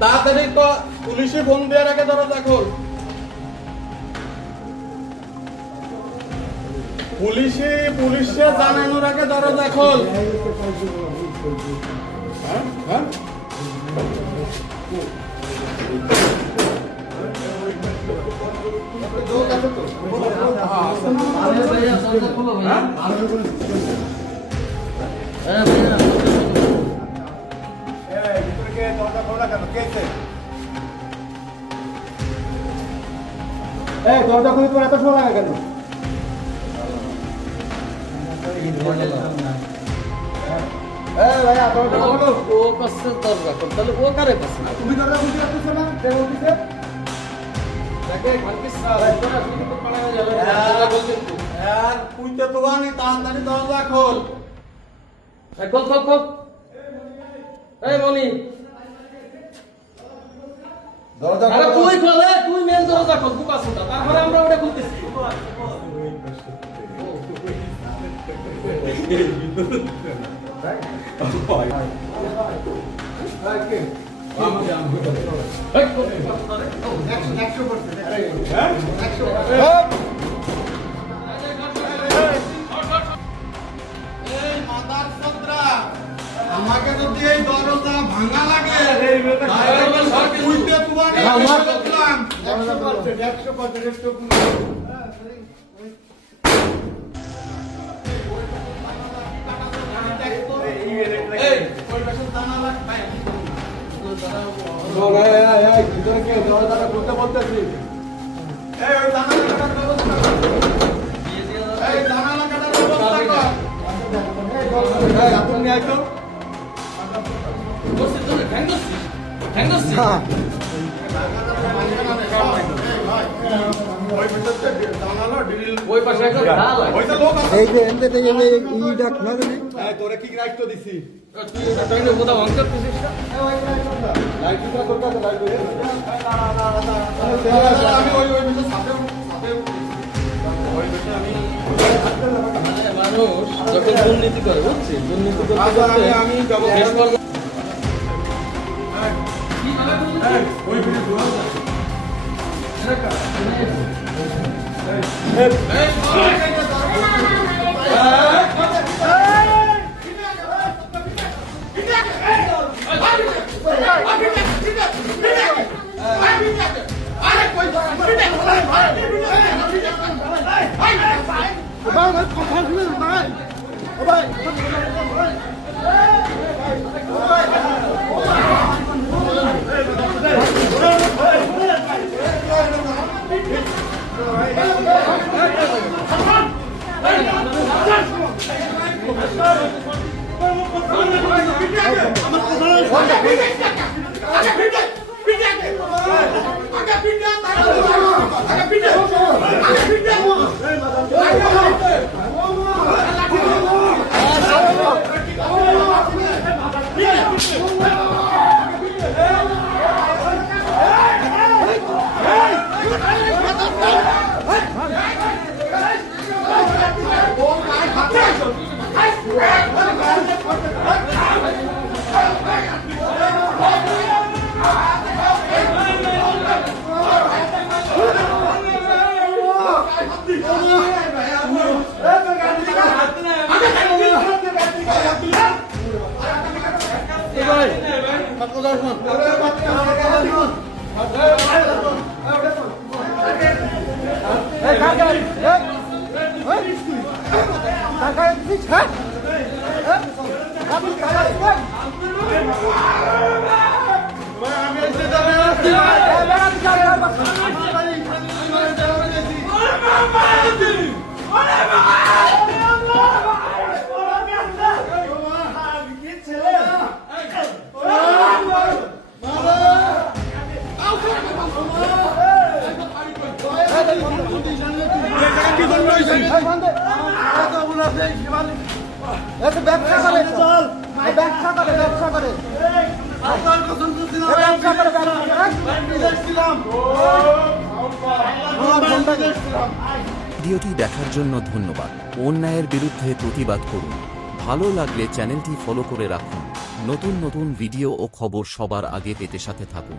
তাড়াতাড়ি পুলিশে ফোন দেওয়ার আগে দরজা খোল। পুলিশে জানানোর আগে দরজা খোল। দরজা খুলে তোমার এত সময় লাগে কেন? ভাইয়া দরজা খোলো। ও কাছে দরজা খোল, তাহলে ও কারে পাচ্ছে না? তুমি দরজা খুলতে পারতেছো না? কে বলতেছে? দেখে ঘরকে স্যার তোরা শুধু তো পাড়া হয়ে যাবে। দরজা খোল কিন্তু। আর তুই তো তোবানি তাড়াতাড়ি দরজা খোল। খোল খোল খোল। এই মনি দরজা আরে তুই খোলে, তুই মেন দরজা খোল, বুক আছে না। তারপরে আমরা ওটা খুলতেছি। আমাকে যদি এই দরজা ভাঙা লাগে দরজাটা খুলতে বলতেছি। তুমি একদম ওই পাশে একটা ঢাল আছে। এই যে এনতে থেকে ইটা খোলা দেবে। তোরে কি দায়িত্ব দিছি? তুই এটা টাইনে বোধা ভাঙতে দিছিস না? লাইট দিটা করতে হবে লাইট দিটা। আমি ওই ভিতর সাথে ওই ভিতর আমি মানুষ যখন দুর্নীতি করে, বুঝছিস? দুর্নীতি করতে আচ্ছা, করতে আমি যাবো। শেষ পর্যন্ত ওই ভিতর ঢোকা ভিডিওটি দেখার জন্য ধন্যবাদ। অন্যায়ের বিরুদ্ধে প্রতিবাদ করুন। ভালো লাগলে চ্যানেলটি ফলো করে রাখুন। নতুন নতুন ভিডিও ও খবর সবার আগে পেতে সাথে থাকুন।